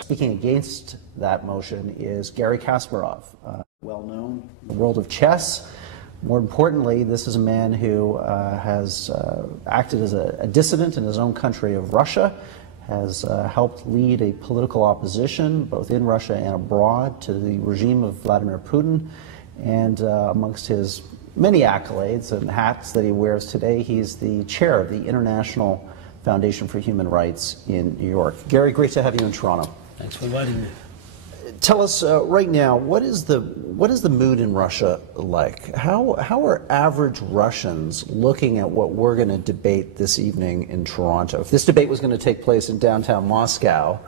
Speaking against that motion is Garry Kasparov, well known in the world of chess. More importantly, this is a man who has acted as a dissident in his own country of Russia, has helped lead a political opposition both in Russia and abroad to the regime of Vladimir Putin. And amongst his many accolades and hats that he wears today, he's the chair of the International Foundation for Human Rights in New York. Garry, great to have you in Toronto. Thanks for inviting me. Tell us right now, what is the mood in Russia like? How are average Russians looking at what we're going to debate this evening in Toronto? If this debate was going to take place in downtown Moscow,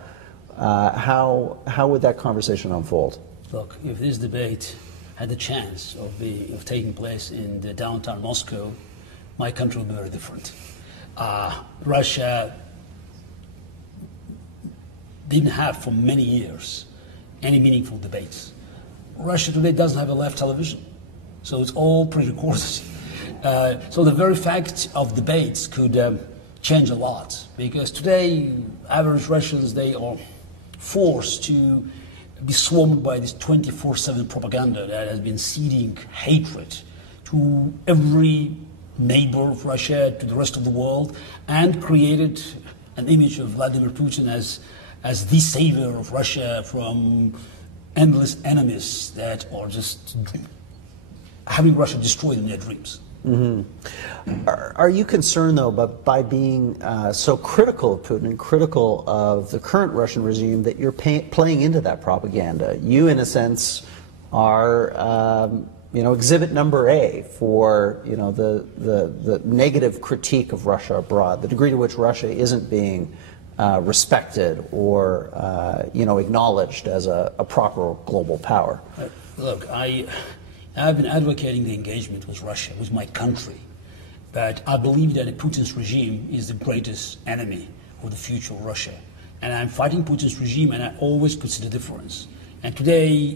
how would that conversation unfold? Look, if this debate had the chance of taking place in the downtown Moscow, my country would be very different. Russia didn't have for many years any meaningful debates. Russia today doesn't have a live television, so it's all pre-recorded. So the very fact of debates could change a lot, because today average Russians, they are forced to be swarmed by this 24/7 propaganda that has been seeding hatred to every neighbor of Russia, to the rest of the world, and created an image of Vladimir Putin as the savior of Russia from endless enemies that are just having Russia destroyed in their dreams. Mm-hmm. Are you concerned, though, by being so critical of Putin and critical of the current Russian regime that you're playing into that propaganda? You, in a sense, are exhibit number A for the negative critique of Russia abroad, the degree to which Russia isn't being respected or acknowledged as a proper global power. Look, I've been advocating the engagement with Russia, with my country, but I believe that Putin's regime is the greatest enemy of the future of Russia, and I'm fighting Putin's regime, and I always consider difference. And today,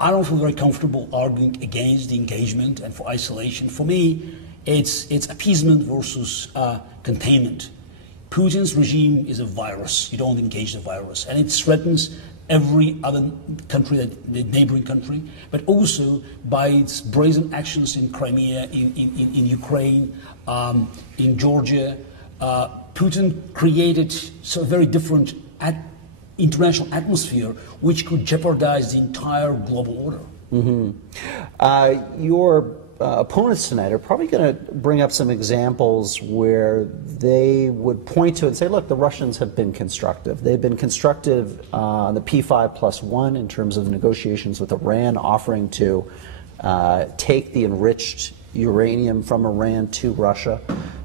I don't feel very comfortable arguing against the engagement and for isolation. For me, it's appeasement versus containment. Putin's regime is a virus. You don't engage the virus, and it threatens every other country, the neighboring country, but also by its brazen actions in Crimea, in Ukraine, in Georgia. Putin created a very different international atmosphere, which could jeopardize the entire global order. Mm-hmm. Your opponents tonight are probably going to bring up some examples where they would point to and say, look, the Russians have been constructive. They've been constructive on the P5+1 in terms of negotiations with Iran, offering to take the enriched uranium from Iran to Russia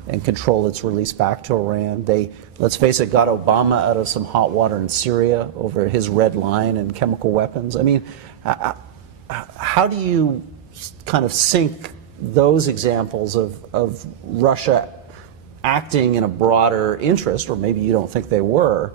and control its release back to Iran. They, let's face it, got Obama out of some hot water in Syria over his red line and chemical weapons. I mean, how do you kind of sync those examples of Russia acting in a broader interest, or maybe you don't think they were,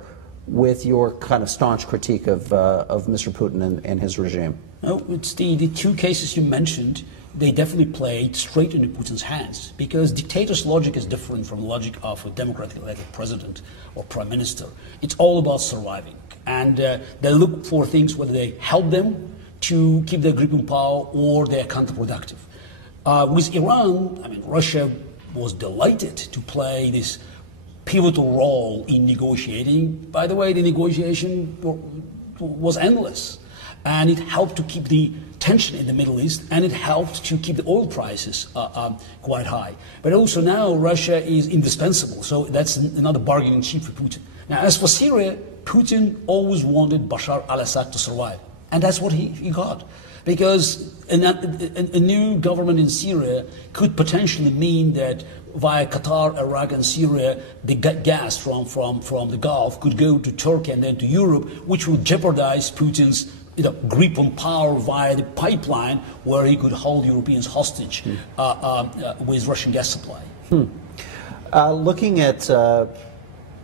with your kind of staunch critique of Mr. Putin and his regime? No, it's the two cases you mentioned. They definitely played straight into Putin's hands, because dictator's logic is different from the logic of a democratically elected president or prime minister. It's all about surviving, and they look for things whether they help them to keep their grip on power or they are counterproductive. With Iran, I mean, Russia was delighted to play this pivotal role in negotiating. By the way, the negotiation was endless, and it helped to keep the tension in the Middle East, and it helped to keep the oil prices quite high. But also now Russia is indispensable, so that's another bargaining chip for Putin. Now, as for Syria, Putin always wanted Bashar al-Assad to survive. And that's what he got. Because a new government in Syria could potentially mean that via Qatar, Iraq, and Syria, the gas from the Gulf could go to Turkey and then to Europe, which would jeopardize Putin's grip on power via the pipeline, where he could hold Europeans hostage with Russian gas supply. Looking at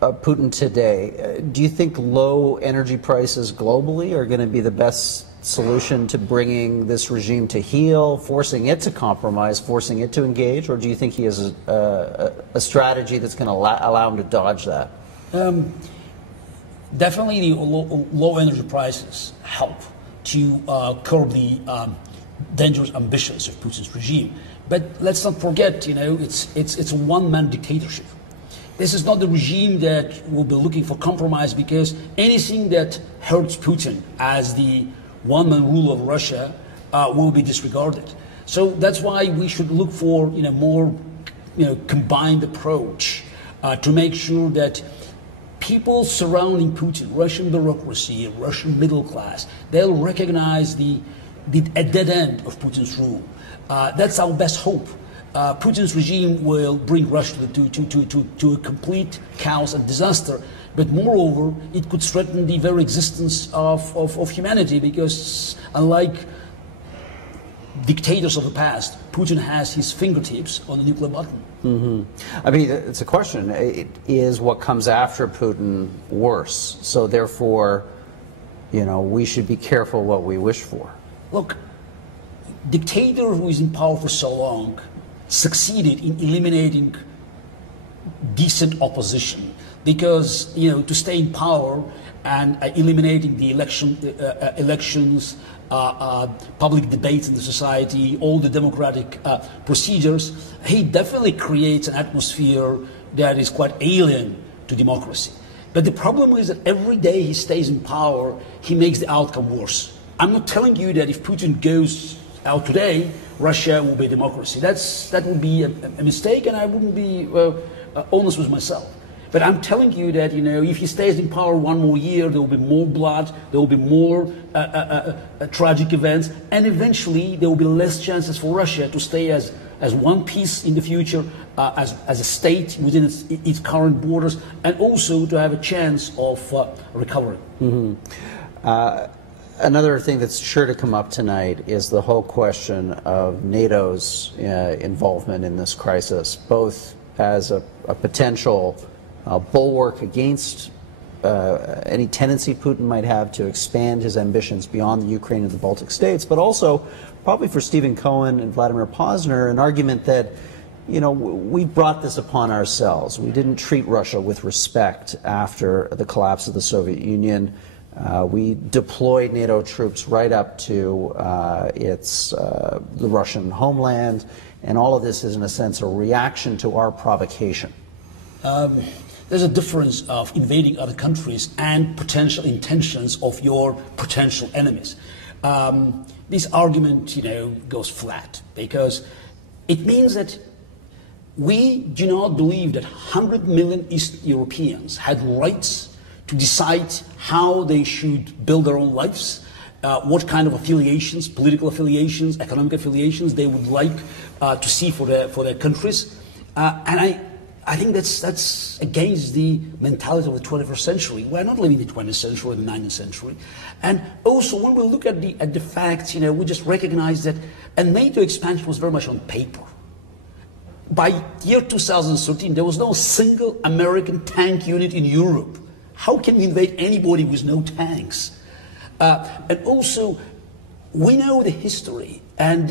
Putin today, do you think low energy prices globally are going to be the best solution to bringing this regime to heel, forcing it to compromise, forcing it to engage, or do you think he has a strategy that's going to allow him to dodge that? Definitely the low energy prices help to curb the dangerous ambitions of Putin's regime. But let's not forget, it's a one-man dictatorship. This is not the regime that will be looking for compromise, because anything that hurts Putin as the one-man ruler of Russia will be disregarded. So that's why we should look for more combined approach to make sure that people surrounding Putin, Russian bureaucracy, Russian middle class, they'll recognize the dead end of Putin's rule. That's our best hope. Putin's regime will bring Russia to a complete chaos and disaster. But moreover, it could threaten the very existence of humanity, because unlike dictators of the past, Putin has his fingertips on the nuclear button. Mm-hmm. I mean, it's a question. Is what comes after Putin worse? So therefore, we should be careful what we wish for. Look, dictator who is in power for so long succeeded in eliminating decent opposition, because to stay in power and eliminating the elections, public debates in the society, all the democratic procedures, he definitely creates an atmosphere that is quite alien to democracy. But the problem is that every day he stays in power, he makes the outcome worse. I'm not telling you that if Putin goes out today, Russia will be a democracy. That would be a mistake, and I wouldn't be honest with myself. But I'm telling you that if he stays in power one more year, there will be more blood, there will be more tragic events, and eventually there will be less chances for Russia to stay as one piece in the future, as a state within its current borders, and also to have a chance of recovery. Mm-hmm. Another thing that's sure to come up tonight is the whole question of NATO's involvement in this crisis, both as a potential bulwark against any tendency Putin might have to expand his ambitions beyond the Ukraine and the Baltic states, but also probably for Stephen Cohen and Vladimir Posner, an argument that we brought this upon ourselves. We didn't treat Russia with respect after the collapse of the Soviet Union. We deployed NATO troops right up to the Russian homeland, and all of this is, in a sense, a reaction to our provocation. There's a difference of invading other countries and potential intentions of your potential enemies. This argument, goes flat, because it means that we do not believe that 100 million East Europeans had rights to decide how they should build their own lives, what kind of affiliations, political affiliations, economic affiliations they would like to see for their countries. And I think that's against the mentality of the 21st century. We're not living in the 20th century or the 19th century. And also, when we look at the facts, we just recognize that a NATO expansion was very much on paper. By year 2013, there was no single American tank unit in Europe. How can we invade anybody with no tanks? And also, we know the history, and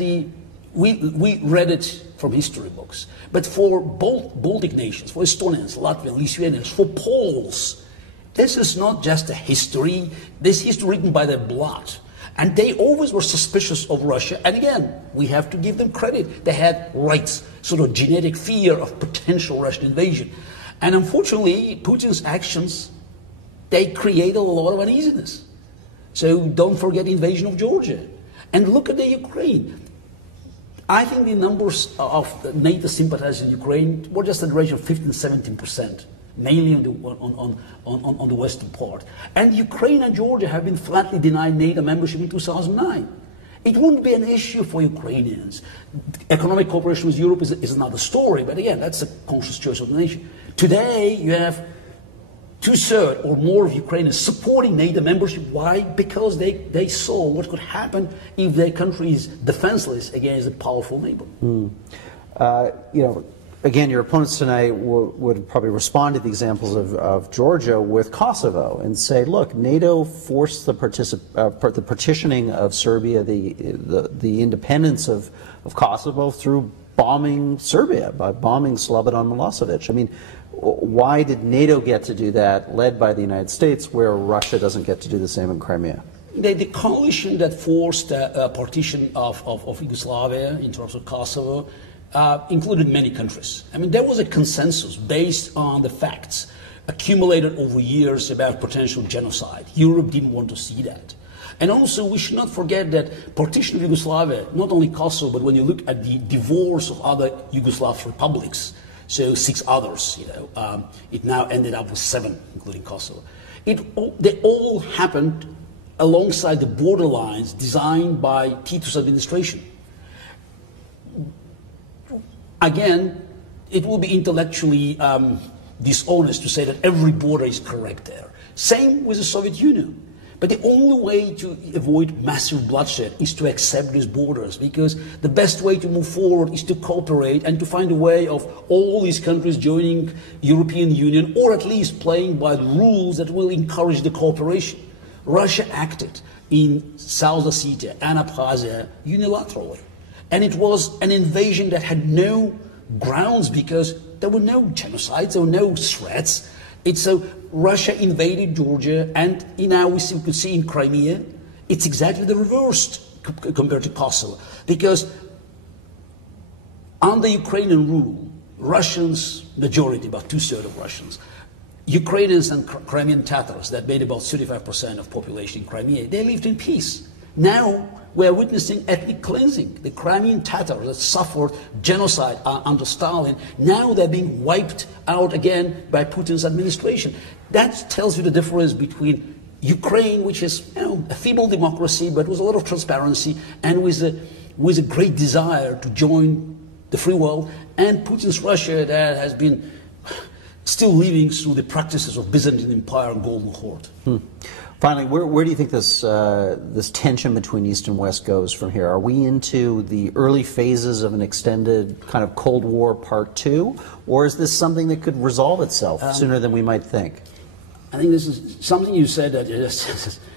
we read it from history books. But for Baltic nations, for Estonians, Latvians, Lithuanians, for Poles, this is not just a history. This is history written by their blood. And they always were suspicious of Russia. And again, we have to give them credit. They had rights, sort of genetic fear of potential Russian invasion. And unfortunately, Putin's actions, they create a lot of uneasiness. So don't forget the invasion of Georgia. And look at the Ukraine. I think the numbers of NATO sympathizers in Ukraine were just at the range of 15–17%, mainly on the western part. And Ukraine and Georgia have been flatly denied NATO membership in 2009. It wouldn't be an issue for Ukrainians. Economic cooperation with Europe is another story, but again, that's a conscious choice of the nation. Today, you have 2/3 or more of Ukrainians supporting NATO membership. Why? Because they saw what could happen if their country is defenseless against a powerful neighbor. again, your opponents tonight would probably respond to the examples of Georgia with Kosovo and say, look, NATO forced the partitioning of Serbia, the independence of Kosovo through bombing Serbia, by bombing Slobodan Milosevic. I mean, why did NATO get to do that, led by the United States, where Russia doesn't get to do the same in Crimea? The coalition that forced a partition of Yugoslavia in terms of Kosovo included many countries. I mean, there was a consensus based on the facts accumulated over years about potential genocide. Europe didn't want to see that. And also, we should not forget that partition of Yugoslavia, not only Kosovo, but when you look at the divorce of other Yugoslav republics, so 6 others, it now ended up with 7, including Kosovo. They all happened alongside the borderlines designed by Tito's administration. Again, it will be intellectually dishonest to say that every border is correct there. Same with the Soviet Union. But the only way to avoid massive bloodshed is to accept these borders, because the best way to move forward is to cooperate and to find a way of all these countries joining European Union, or at least playing by the rules that will encourage the cooperation. Russia acted in South Ossetia and Abkhazia unilaterally. And it was an invasion that had no grounds, because there were no genocides, there were no threats. So Russia invaded Georgia, and now we could see in Crimea, it's exactly the reverse compared to Kosovo. Because under Ukrainian rule, Russians, majority, about 2/3 of Russians, Ukrainians and Crimean Tatars, that made about 35% of population in Crimea, they lived in peace. Now we are witnessing ethnic cleansing. The Crimean Tatars that suffered genocide under Stalin, now they're being wiped out again by Putin's administration. That tells you the difference between Ukraine, which is a feeble democracy, but with a lot of transparency and with a great desire to join the free world, and Putin's Russia that has been still living through the practices of Byzantine Empire and Golden Horde. Finally, where do you think this tension between East and West goes from here? Are we into the early phases of an extended kind of Cold War Part 2, or is this something that could resolve itself sooner than we might think? I think this is something you said that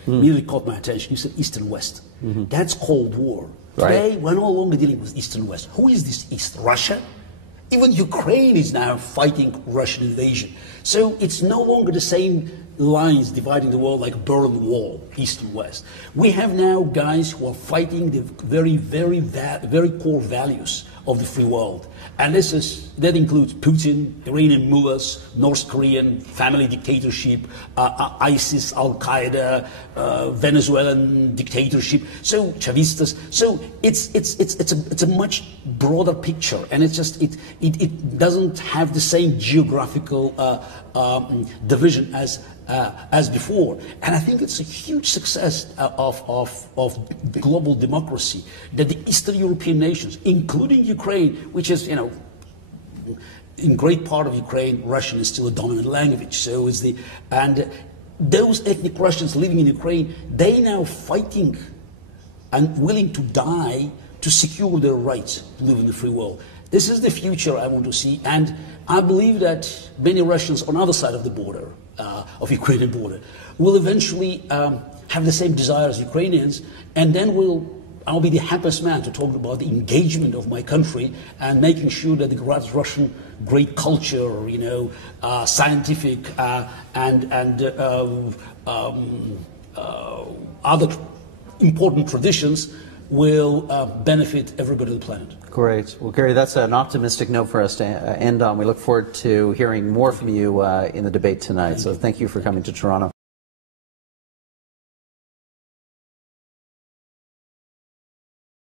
really caught my attention. You said East and West. That's Cold War. Today, we're no longer dealing with East and West. Who is this East? Russia? Even Ukraine is now fighting Russian invasion. So it's no longer the same lines dividing the world like a Berlin Wall, East and West. We have now guys who are fighting the very core values of the free world. And that includes Putin, Iranian mullahs, North Korean family dictatorship, ISIS, Al-Qaeda, Venezuelan dictatorship, so Chavistas. So it's a much broader picture, and it doesn't have the same geographical division as before. And I think it's a huge success of global democracy that the Eastern European nations, including Ukraine, which is, in great part of Ukraine, Russian is still a dominant language. So is and those ethnic Russians living in Ukraine, they now fighting and willing to die to secure their rights to live in the free world. This is the future I want to see, and I believe that many Russians on the other side of the border, of Ukrainian border, will eventually have the same desire as Ukrainians, and then I'll be the happiest man to talk about the engagement of my country and making sure that the Russian great culture, scientific and other important traditions will benefit everybody on the planet. Great. Well, Garry, that's an optimistic note for us to end on. We look forward to hearing more from you in the debate tonight. So thank you for coming to Toronto.